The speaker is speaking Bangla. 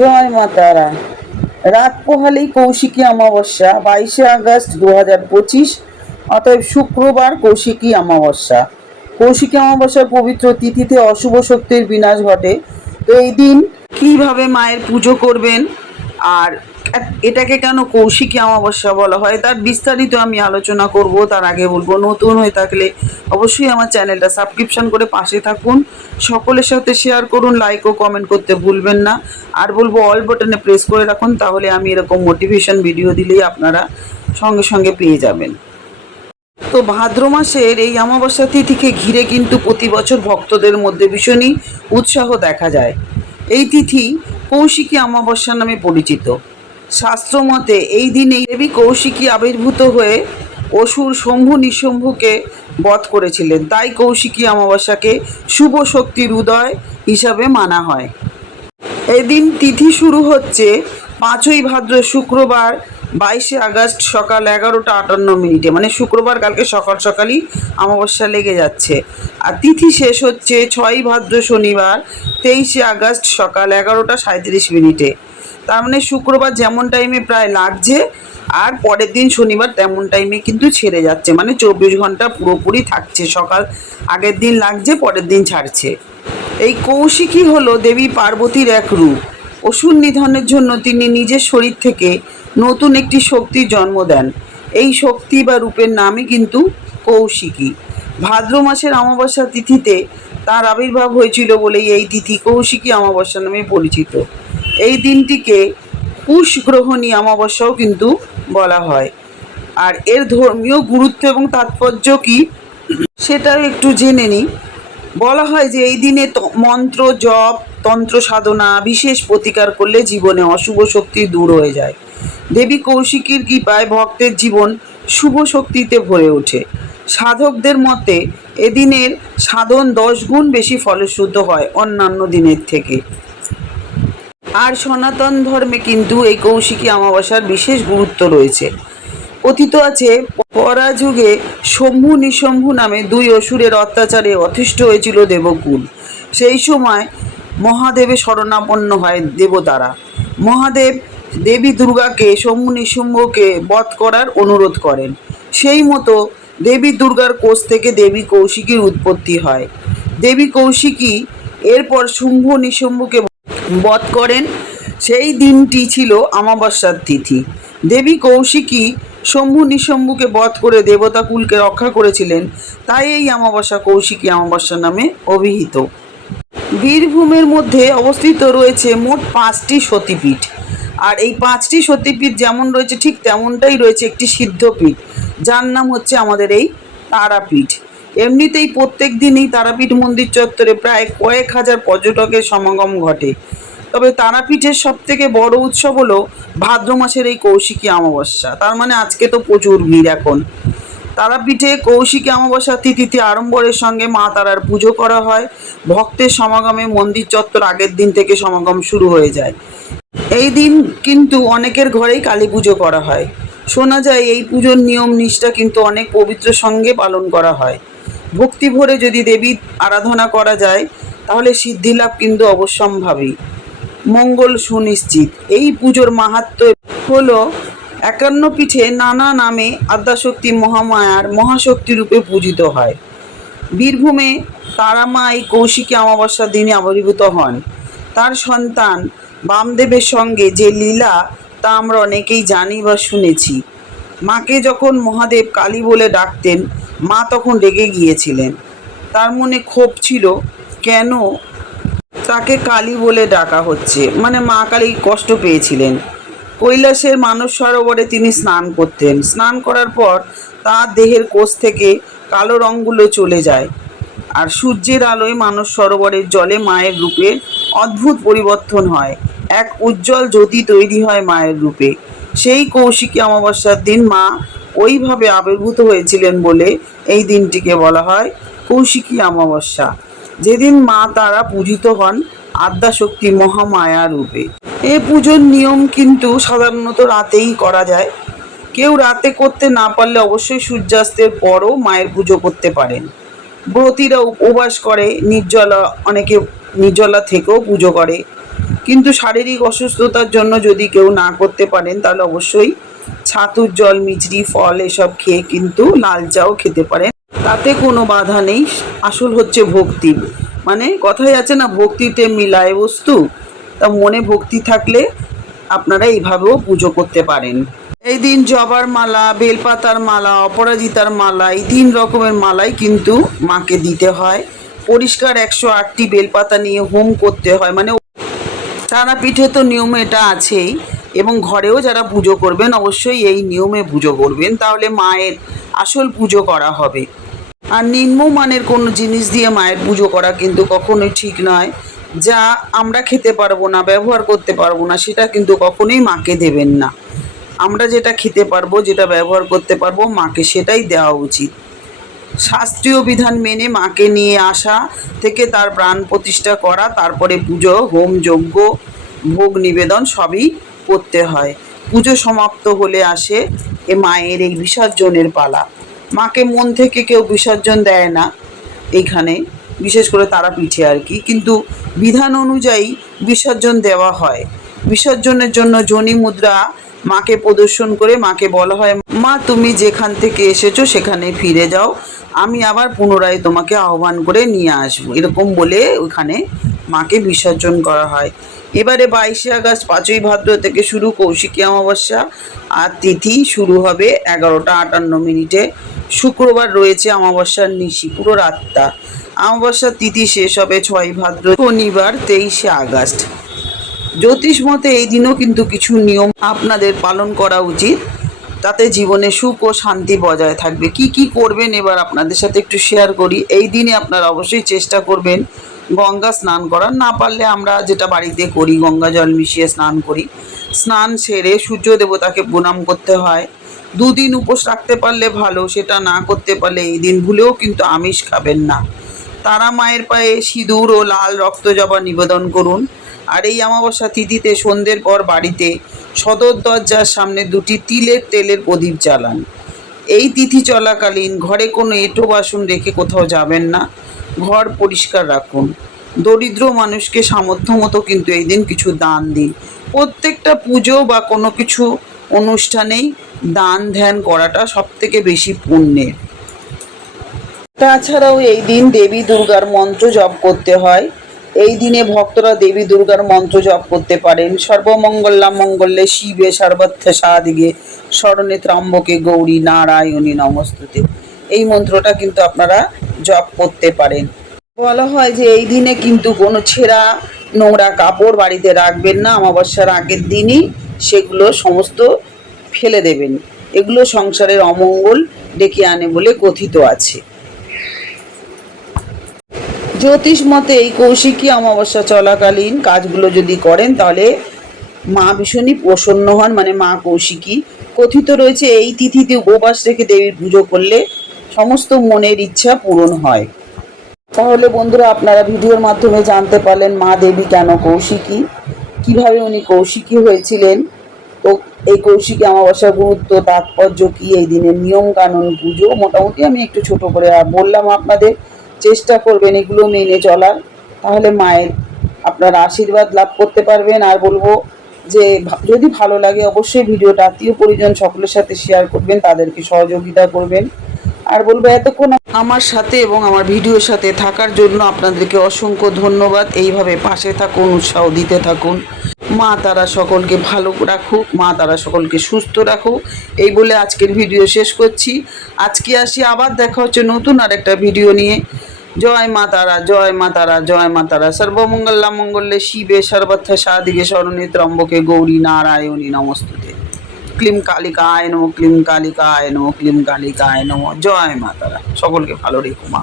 জয় মা তারা। রাত পোহালেই কৌশিকী অমাবস্যা, বাইশে আগস্ট দু হাজার পঁচিশ, অতএব শুক্রবার কৌশিকী অমাবস্যা। কৌশিকী অমাবস্যার পবিত্র তিথিতে অশুভ শক্তির বিনাশ ঘটে। তো এই দিন কীভাবে মায়ের পুজো করবেন? আর এটাকে কেন কৌশিকী অমাবস্যা বলা হয়? তার বিস্তারিত আমি আলোচনা করব, তার আগে বলব, নতুন হয়ে থাকলে অবশ্যই আমার চ্যানেলটা সাবস্ক্রিপশন করে পাশে থাকুন। সকলের সাথে শেয়ার করুন লাইক ও কমেন্ট করতে ভুলবেন না। আর বলব অল বাটনে প্রেস করে রাখুন, তাহলে আমি এরকম মোটিভেশন ভিডিও দিলেই আপনারা সঙ্গে সঙ্গে পেয়ে যাবেন। তো ভাদ্র মাসের এই অমাবস্যা তিথিকে ঘিরে কিন্তু প্রতি বছর ভক্তদের মধ্যে ভীষণই উৎসাহ দেখা যায়। এই তিথি কৌশিকী অমাবস্যা নামে পরিচিত। শাস্ত্রমতে এই দিনে দেবী কৌশিকী আবির্ভূত হয়ে অসুর শম্ভু নিঃশম্ভুকে বধ করেছিলেন। তাই কৌশিকী অমাবস্যাকে শুভ শক্তির উদয় হিসাবে মানা হয়। এদিন তিথি শুরু হচ্ছে পাঁচই ভাদ্র শুক্রবার বাইশে আগস্ট সকাল এগারোটা আটান্ন মিনিটে মানে শুক্রবার কালকে সকাল সকালই অমাবস্যা লেগে যাচ্ছে। আর তিথি শেষ হচ্ছে ছয়ই ভাদ্র শনিবার, তেইশে আগস্ট সকাল এগারোটা সাঁত্রিশ মিনিটে। তার মানে শুক্রবার যেমন টাইমে প্রায় লাগছে, আর পরের দিন শনিবার তেমন টাইমে কিন্তু ছেড়ে যাচ্ছে। মানে চব্বিশ ঘণ্টা পুরোপুরি থাকছে, সকাল আগের দিন লাগছে, পরের দিন ছাড়ছে। এই কৌশিকী হলো দেবী পার্বতীর এক রূপ। অসুর নিধনের জন্য তিনি নিজের শরীর থেকে নতুন একটি শক্তির জন্ম দেন। এই শক্তি বা রূপের নামই কিন্তু কৌশিকী। ভাদ্র মাসের অমাবস্যা তিথিতে তার আবির্ভাব হয়েছিল বলেই এই তিথি কৌশিকী অমাবস্যা নামে পরিচিত। এই দিনটিকে পুষ গ্রহণী অমাবস্যাও কিন্তু বলা হয়। আর এর ধর্মীয় গুরুত্ব এবং তাৎপর্য কি, সেটাও একটু জেনে নিই। বলা হয় যে এই দিনে মন্ত্র, জপ, তন্ত্র সাধনা বিশেষ প্রতিকার করলে জীবনে অশুভ শক্তি দূর হয়ে যায়। দেবী কৌশিকীর কৃপায় ভক্তের জীবন শুভ শক্তিতে ভরে ওঠে। সাধকদের মতে, এদিনের সাধন দশ গুণ বেশি ফলশ্রুত হয় অন্যান্য দিনের থেকে। আর সনাতন ধর্মে কিন্তু এই কৌশিকী অমাবস্যার বিশেষ গুরুত্ব রয়েছে। কথিত আছে পরাযুগে শম্ভু নিশম্ভু নামে দুই অসুরের অত্যাচারে অতিষ্ঠ হয়েছিল দেবকুল। সেই সময় মহাদেবে শরণাপন্ন হয় দেবতারা। মহাদেব দেবী দুর্গাকে, শম্ভু নিশুম্ভকে বধ করার অনুরোধ করেন। সেই মতো দেবী দুর্গার কোষ থেকে দেবী কৌশিকীর উৎপত্তি হয়। দেবী কৌশিকী এরপর শুম্ভ নিশুম্ভকে বধ করেন। সেই দিনটি ছিল অমাবস্যার তিথি। দেবী কৌশিকী শম্ভু নিশম্ভুকে বধ করে দেবতা কুলকে রক্ষা করেছিলেন। তাই এই অমাবস্যা কৌশিকী অমাবস্যা নামে অভিহিত। বীরভূমের মধ্যে অবস্থিত রয়েছে মোট পাঁচটি সতীপীঠ। আর এই পাঁচটি সতীপীঠ যেমন রয়েছে, ঠিক তেমনটাই রয়েছে একটি সিদ্ধপীঠ, যার নাম হচ্ছে আমাদের এই তারাপীঠ। এমনিতেই প্রত্যেক দিনই তারাপীঠ মন্দির চত্বরে প্রায় কয়েক হাজার পর্যটকের সমাগম ঘটে। তবে তারাপীঠের সব থেকে বড় উৎসব হলো ভাদ্র মাসের এই কৌশিকী অমাবস্যা। তার মানে আজকে তো প্রচুর ভিড় এখন। তারাপীঠে কৌশিকী অমাবস্যা তিথিতে আড়ম্বরের সঙ্গে মা তারার পুজো করা হয়। ভক্তের সমাগমে মন্দির চত্বর আগের দিন থেকে সমাগম শুরু হয়ে যায়। এই দিন কিন্তু অনেকের ঘরেই কালী পুজো করা হয়। শোনা যায় এই পুজোর নিয়ম নিষ্ঠা কিন্তু অনেক পবিত্র সঙ্গে পালন করা হয়। ভক্তি ভরে যদি দেবীর আরাধনা করা যায়, তাহলে সিদ্ধিলাভ কিন্তু অবশ্যম্ভাবী। মঙ্গল সুনিশ্চিত। এই পুজোর মাহাত্ম্য হল একান্ন পিঠে নানা নামে আদ্যাশক্তি মহামায়ার মহাশক্তি রূপে পূজিত হয়। বীরভূমে তারামা এই কৌশিকী অমাবস্যার দিনে আবির্ভূত হন। তার সন্তান বামদেবের সঙ্গে যে লীলা, তা আমরা অনেকেই জানি বা শুনেছি। মাকে যখন মহাদেব কালী বলে ডাকতেন, মা তখন রেগে গিয়েছিলেন। তার মনে ক্ষোভ ছিল, কেন তাকে কালী বলে ডাকা হচ্ছে। মানে মা কালী কষ্ট পেয়েছিলেন। কৈলাসের মানস সরোবরে তিনি স্নান করতেন। স্নান করার পর তার দেহের কোষ থেকে কালো রঙগুলো চলে যায় আর সূর্যের আলোয় মানস সরোবরের জলে মায়ের রূপে অদ্ভুত পরিবর্তন হয়। এক উজ্জ্বল জ্যোতি তৈরি হয় মায়ের রূপে। সেই কৌশিকী অমাবস্যার দিন মা ওইভাবে আবির্ভূত হয়েছিলেন বলে এই দিনটিকে বলা হয় কৌশিকী অমাবস্যা। যেদিন মা তারা পূজিত হন আদ্যাশক্তি মহামায়া রূপে। এ পুজোর নিয়ম কিন্তু সাধারণত রাতেই করা যায়। কেউ রাতে করতে না পারলে অবশ্যই সূর্যাস্তের পরও মায়ের পুজো করতে পারেন। ব্রতীরা উপবাস করে, নির্জলা, অনেকে নির্জলা থেকেও পুজো করে। কিন্তু শারীরিক অসুস্থতার জন্য যদি কেউ না করতে পারেন, তাহলে অবশ্যই ছাতুর জল মিচড়ি ফল এসব খেয়ে কিন্তু লাল চাও খেতে পারেন। তাতে কোনো বাধা নেই। আসল হচ্ছে ভক্তি। মানে কথাই আছে না, ভক্তিতে মিলায় বস্তু। তা মনে ভক্তি থাকলে আপনারা এইভাবেও পুজো করতে পারেন। এই দিন জবার মালা, বেলপাতার মালা, অপরাজিতার মালা, এই তিন রকমের মালাই কিন্তু মাকে দিতে হয়। পরিষ্কার একশো আটটি বেলপাতা নিয়ে হোম করতে হয়। মানে তারাপীঠে তো নিয়ম এটা আছেই। এবং ঘরেও যারা পুজো করবেন, অবশ্যই এই নিয়মে পুজো করবেন। তাহলে মায়ের আসল পুজো করা হবে। আর নিম্নমানের কোনো জিনিস দিয়ে মায়ের পুজো করা কিন্তু কখনোই ঠিক নয়। যা আমরা খেতে পারব না, ব্যবহার করতে পারব না, সেটা কিন্তু কখনোই মাকে দেবেন না। আমরা যেটা খেতে পারব, যেটা ব্যবহার করতে পারব মাকে, সেটাই দেওয়া উচিত। শাস্ত্রীয় বিধান মেনে মাকে নিয়ে আসা থেকে তার প্রাণ প্রতিষ্ঠা করা, তারপরে পুজো, হোম যজ্ঞ, ভোগ নিবেদন সবই করতে হয়। পুজো সমাপ্ত হলে আসে এ মায়ের এই বিসর্জনের পালা। মাকে মন থেকে কেউ বিসর্জন দেয় না এইখানে বিশেষ করে তারাপীঠে আর কি। কিন্তু বিধান অনুযায়ী বিসর্জন দেওয়া হয়। বিসর্জনের জন্য জনি মুদ্রা মাকে প্রদর্শন করে মাকে বলা হয়, মা, তুমি যেখান থেকে এসেছ সেখানে ফিরে যাও। আমি আবার পুনরায় তোমাকে আহ্বান করে নিয়ে আসব। এরকম বলে ওখানে মাকে বিসর্জন করা হয়। এবারে বাইশে আগস্ট পাঁচই ভাদ্র থেকে শুরু কৌশিকী অমাবস্যা আর তিথি শুরু হবে এগারোটা আটান্ন মিনিটে। শুক্রবার রয়েছে অমাবস্যার নিশি, পুরো রাতটা। অমাবস্যার তিথি শেষ হবে ছয় ভাদ্র, শনিবার তেইশে আগস্ট। জ্যোতিষ মতে এই দিনও কিন্তু কিছু নিয়ম আপনাদের পালন করা উচিত। তাতে জীবনে সুখ ও শান্তি বজায় থাকবে। কি কি করবেন এবার আপনাদের সাথে একটু শেয়ার করি। এই দিনে আপনারা অবশ্যই চেষ্টা করবেন গঙ্গা স্নান করার। না পারলে আমরা যেটা বাড়িতে করি, গঙ্গা জল মিশিয়ে স্নান করি। স্নান সেরে সূর্য দেবতাকে প্রণাম করতে হয়। দুদিন উপোস রাখতে পারলে ভালো, সেটা না করতে পারলে এই দিন ভুলেও কিন্তু আমিষ খাবেন না। তারা মায়ের পায়ে সিঁদুর ও লাল রক্ত জবা নিবেদন করুন। আর এই অমাবস্যা তিথিতে সন্ধ্যের পর বাড়িতে সদর দরজার সামনে দুটি তিলের তেলের প্রদীপ জ্বালান। এই তিথি চলাকালীন ঘরে কোনো এঁটো বাসন রেখে কোথাও যাবেন না। ঘর পরিষ্কার রাখুন। দরিদ্র মানুষকে সামর্থ্য মতো কিন্তু এই দিন কিছু দান দিন। প্রত্যেকটা পুজো বা কোনো কিছু অনুষ্ঠানেই দান ধ্যান করাটা সব থেকে বেশি পুণ্যের। তাছাড়াও এই দিন দেবী দুর্গার মন্ত্র জপ করতে হয়। এই দিনে ভক্তরা দেবী দুর্গার মন্ত্র জপ করতে পারেন। সর্বমঙ্গলা মঙ্গলে শিবে সর্বত্র সাদিগে স্মরণে ত্রম্বকে গৌরী নারায়ণী নমস্তুতে। এই মন্ত্রটা কিন্তু আপনারা জপ করতে পারেন। বলা হয় যে এই দিনে কিন্তু কোনো ছেঁড়া নোংরা কাপড় বাড়িতে রাখবেন না। অমাবস্যার আগের দিনই সেগুলো সমস্ত ফেলে দেবেন। এগুলো সংসারের অমঙ্গল ডেকে আনে বলে কথিত আছে। জ্যোতিষ মতে এই কৌশিকী অমাবস্যা চলাকালীন কাজগুলো যদি করেন, তাহলে মা ভীষণই প্রসন্ন হন মানে মা কৌশিকী কথিত রয়েছে, এই তিথিতে উপবাস রেখে দেবীর পুজো করলে সমস্ত মনের ইচ্ছা পূরণ হয়। তাহলে বন্ধুরা, আপনারা ভিডিওর মাধ্যমে জানতে পারলেন মা দেবী কেন কৌশিকী কীভাবে উনি কৌশিকী হয়েছিলেন, তো এই কৌশিকী অমাবস্যার গুরুত্ব, তাৎপর্য কি, এই দিনের নিয়ম কানুন পুজো, মোটামুটি আমি একটু ছোট করে বললাম আপনাদের। চেষ্টা করবেন এগুলো মেনে চলার, তাহলে মায়ের আপনারা আশীর্বাদ লাভ করতে পারবেন। আর বলব যে যদি ভালো লাগে অবশ্যই ভিডিওটা আত্মীয় পরিজন সকলের সাথে শেয়ার করবেন, তাদেরকে সহযোগিতা করবেন। আর বলব এতক্ষণ আমার সাথে এবং আমার ভিডিওর সাথে থাকার জন্য আপনাদেরকে অসংখ্য ধন্যবাদ। এইভাবে পাশে থাকুন, উৎসাহ দিতে থাকুন। মা তারা সকলকে ভালো রাখুক, মা তারা সকলকে সুস্থ রাখুক। এই বলে আজকের ভিডিও শেষ করছি। আজকে আসি আবার দেখা হচ্ছে নতুন আর একটা ভিডিও নিয়ে। জয় মা তারা, জয় মা তারা, জয় মা তারা। সর্বমঙ্গলা মঙ্গলে শিবে সর্বত্র সাদিকে স্মরণে ত্রম্বকে গৌরী নারায়ণী নমস্তুতে। ক্লিম কালিকায় নমো, ক্লিম কালিকায় নমো, ক্লিম কালিকায় নমো। জয় মা তারা। সকলকে ভালো রেখো মা।